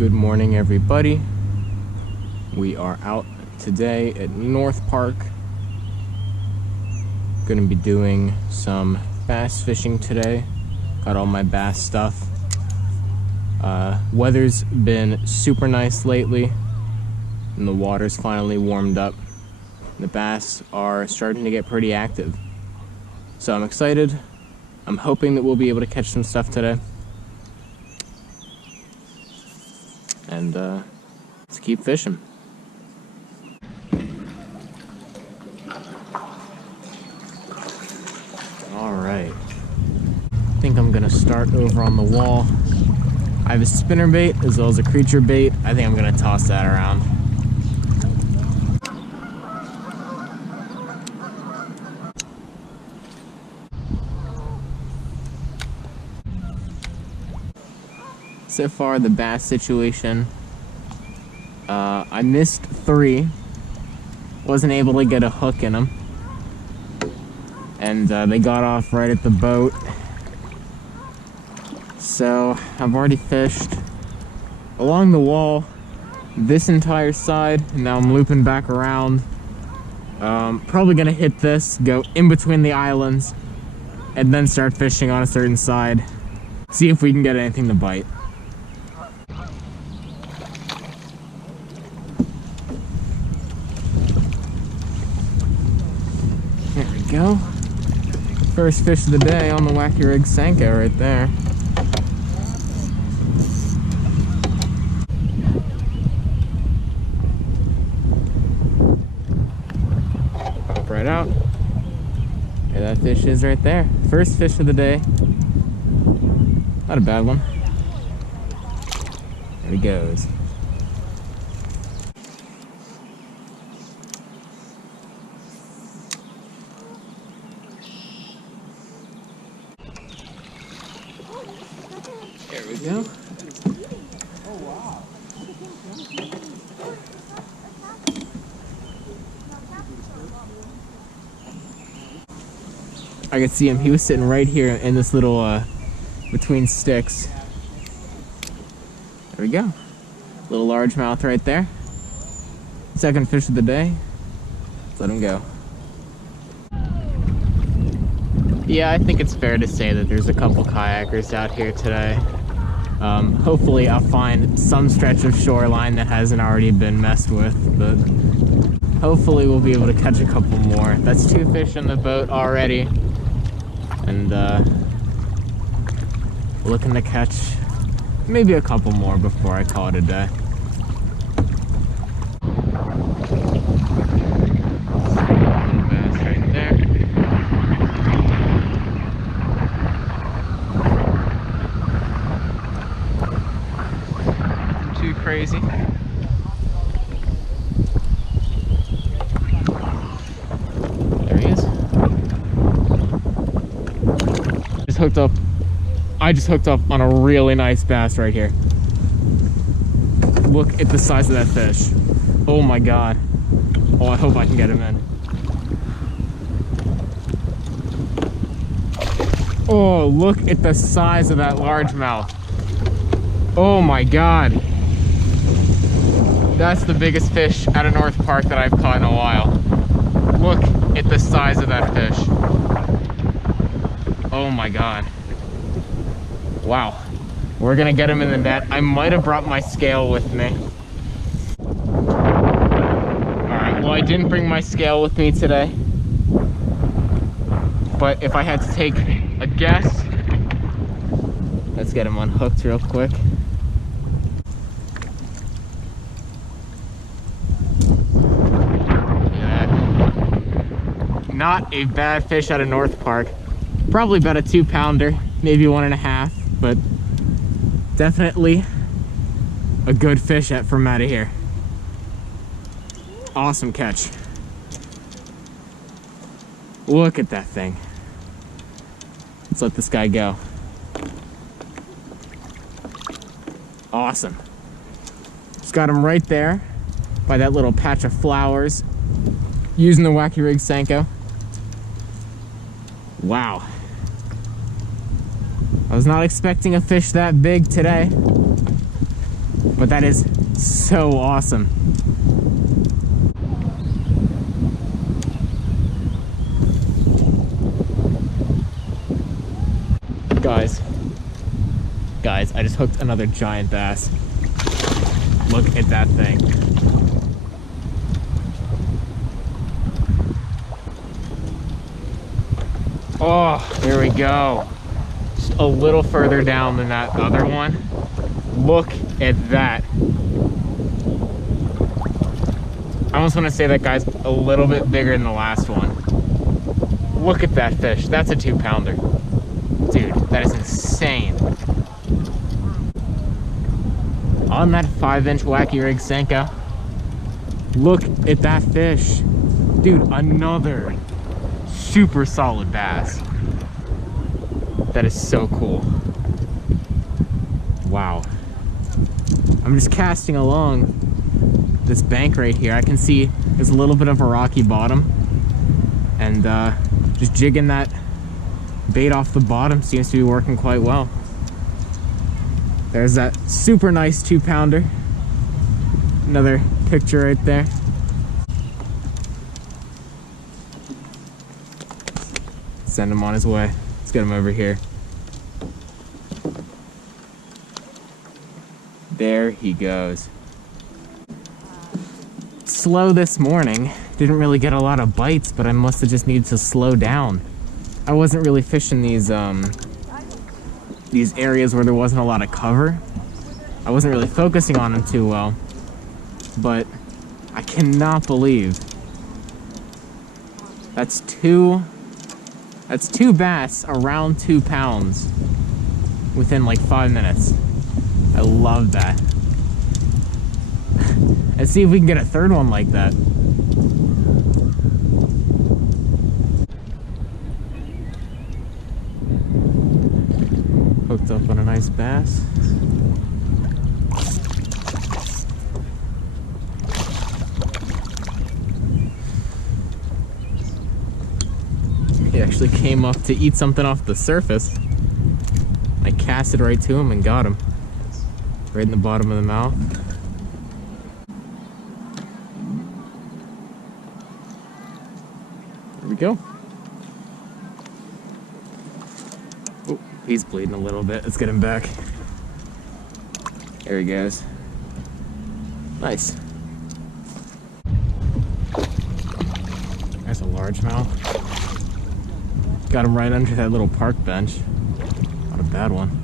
Good morning, everybody. We are out today at North Park. Gonna be doing some bass fishing today. Got all my bass stuff. Weather's been super nice lately, and the water's finally warmed up. The bass are starting to get pretty active. So I'm excited. I'm hoping that we'll be able to catch some stuff today. And let's keep fishing. All right. I think I'm gonna start over on the wall. I have a spinner bait as well as a creature bait. I think I'm gonna toss that around. So far, the bass situation, I missed 3. Wasn't able to get a hook in them. And they got off right at the boat. So I've already fished along the wall this entire side, and now I'm looping back around. Probably gonna hit this, go in between the islands, and then start fishing on a certain side. See if we can get anything to bite. There we go. First fish of the day on the Wacky rig Senko right there. Pop right out. There that fish is right there. First fish of the day. Not a bad one. There he goes. There we go. Oh, wow. I could see him. He was sitting right here in this little, between sticks. There we go. Little largemouth right there. Second fish of the day. Let's let him go. Yeah, I think it's fair to say that there's a couple kayakers out here today. Hopefully I'll find some stretch of shoreline that hasn't already been messed with, but hopefully we'll be able to catch a couple more. That's 2 fish in the boat already, and looking to catch maybe a couple more before I call it a day. Bass right there. Too crazy. There he is. I just hooked up on a really nice bass right here. Look at the size of that fish. Oh my god. Oh, I hope I can get him in. Oh, look at the size of that largemouth. Oh my god. That's the biggest fish out of North Park that I've caught in a while. Look at the size of that fish. Oh my god. Wow. We're gonna get him in the net. I might have brought my scale with me. Alright, well, I didn't bring my scale with me today. But if I had to take a guess, let's get him unhooked real quick. Not a bad fish out of North Park. Probably about a 2-pounder, maybe 1.5, but definitely a good fish from out of here. Awesome catch. Look at that thing. Let's let this guy go. Awesome. Just got him right there by that little patch of flowers using the Wacky rig Senko. Wow. I was not expecting a fish that big today. But that is so awesome. Guys, I just hooked another giant bass. Look at that thing. Oh, here we go. Just a little further down than that other one. Look at that. I almost want to say that guy's a little bit bigger than the last one. Look at that fish. That's a 2-pounder. Dude, that is insane. On that 5-inch Wacky rig Senko. Look at that fish. Dude, another super solid bass. That is so cool. Wow. I'm just casting along this bank right here. I can see there's a little bit of a rocky bottom, and just jigging that bait off the bottom seems to be working quite well. There's that super nice 2-pounder. Another picture right there. Send him on his way. Let's get him over here. There he goes. Slow this morning. Didn't really get a lot of bites, but I must have just needed to slow down. I wasn't really fishing these areas where there wasn't a lot of cover. I wasn't really focusing on them too well, but I cannot believe that's two bass around 2 pounds within like 5 minutes. I love that. Let's see if we can get a third one like that. Hooked up on a nice bass. He actually came up to eat something off the surface. I cast it right to him and got him. Right in the bottom of the mouth. There we go. Oh, he's bleeding a little bit. Let's get him back. There he goes. Nice. That's a largemouth. Got him right under that little park bench. Not a bad one.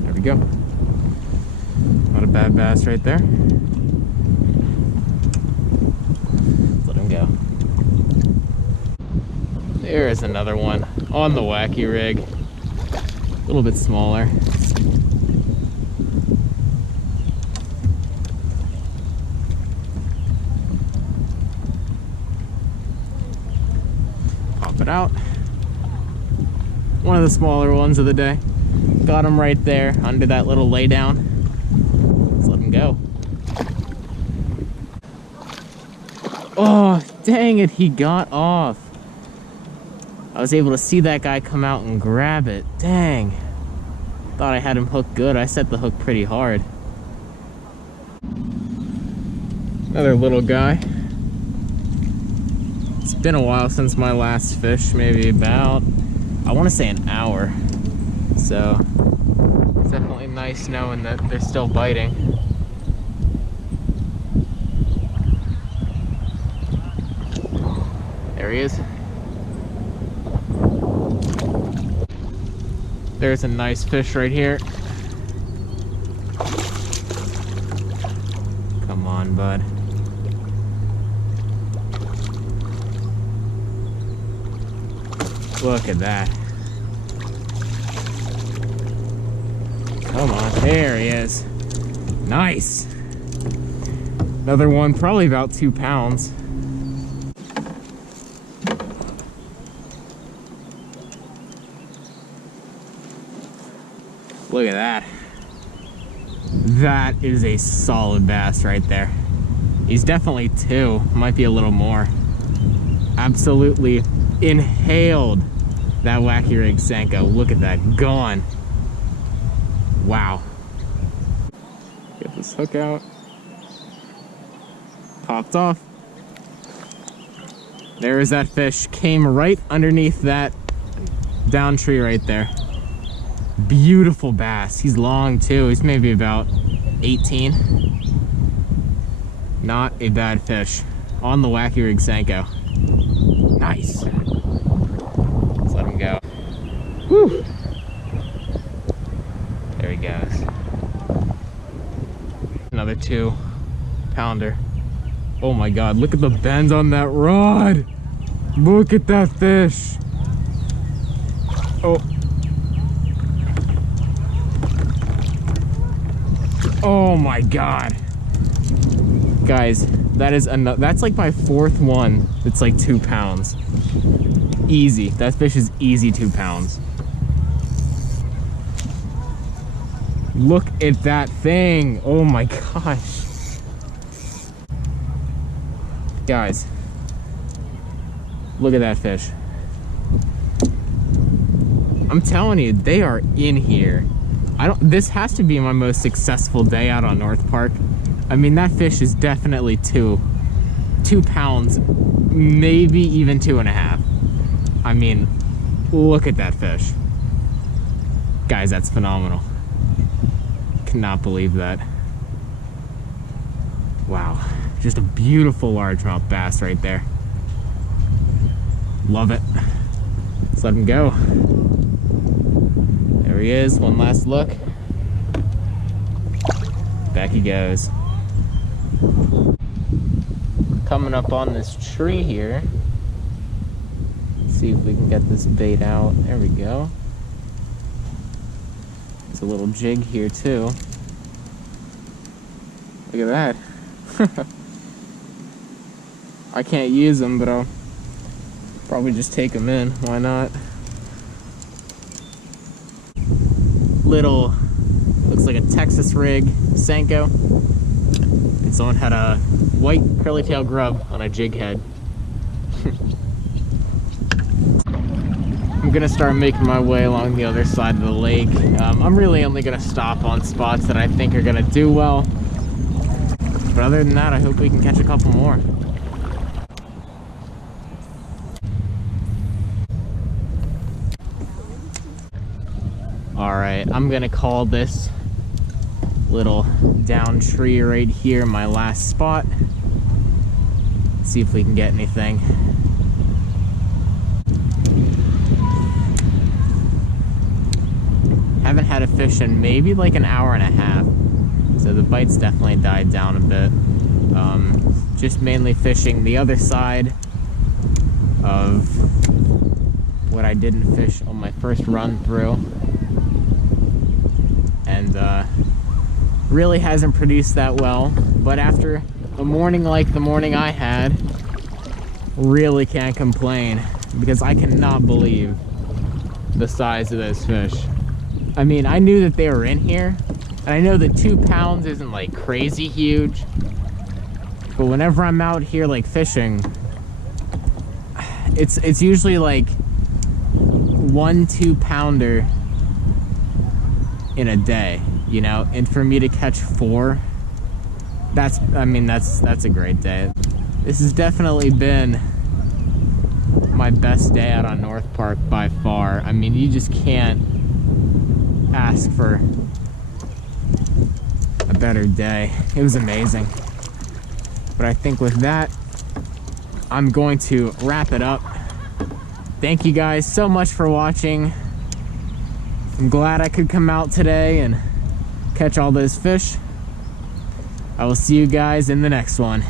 There we go. Not a bad bass right there. Let's let him go. There is another one on the Wacky rig. A little bit smaller. Pop it out. One of the smaller ones of the day. Got him right there under that little lay down. Let's let him go. Oh, dang it, he got off. I was able to see that guy come out and grab it. Dang. Thought I had him hooked good. I set the hook pretty hard. Another little guy. It's been a while since my last fish, maybe about, I want to say an hour. So, it's definitely nice knowing that they're still biting. There he is. There's a nice fish right here. Come on, bud. Look at that. Come on, there he is. Nice. Another one, probably about 2 pounds. Look at that. That is a solid bass right there. He's definitely 2, might be a little more. Absolutely inhaled that Wacky rig Senko. Look at that, gone. Wow. Get this hook out. Popped off. There is that fish. Came right underneath that down tree right there. Beautiful bass. He's long too. He's maybe about 18. Not a bad fish. On the Wacky rig Senko. Nice. Let's let him go. Whew. There he goes. Another 2-pounder. Oh my God, look at the bends on that rod. Look at that fish. Oh. Oh my God. Guys, that's like my 4th one. It's like 2 pounds. Easy. That fish is easy 2 pounds. Look at that thing. Oh my gosh. Guys, look at that fish. I'm telling you, they are in here. This has to be my most successful day out on North Park. I mean, that fish is definitely 2 pounds, maybe even 2.5. I mean, look at that fish. Guys, that's phenomenal. Cannot believe that. Wow. Just a beautiful largemouth bass right there. Love it. Let's let him go. There he is. One last look. Back he goes. Coming up on this tree here. Let's see if we can get this bait out. There we go. There's a little jig here too. Look at that. I can't use them, but I'll probably just take them in. Why not? Little, looks like a Texas rig Senko. And someone had a white curly tail grub on a jig head. I'm gonna start making my way along the other side of the lake. I'm really only gonna stop on spots that I think are gonna do well. But other than that, I hope we can catch a couple more. Alright, I'm gonna call this little down tree right here my last spot. See if we can get anything. Haven't had a fish in maybe like an hour and a half. So the bites definitely died down a bit. Just mainly fishing the other side of what I didn't fish on my first run through. And really hasn't produced that well. But after a morning like the morning I had, really can't complain, because I cannot believe the size of those fish. I mean, I knew that they were in here, and I know that 2 pounds isn't like crazy huge, but whenever I'm out here like fishing, it's usually like 1 2-pounder in a day, you know. And for me to catch 4, that's a great day. This has definitely been my best day out on North Park by far. I mean, you just can't ask for a better day. It was amazing. But I think with that, I'm going to wrap it up. Thank you guys so much for watching. I'm glad I could come out today and catch all those fish. I will see you guys in the next one.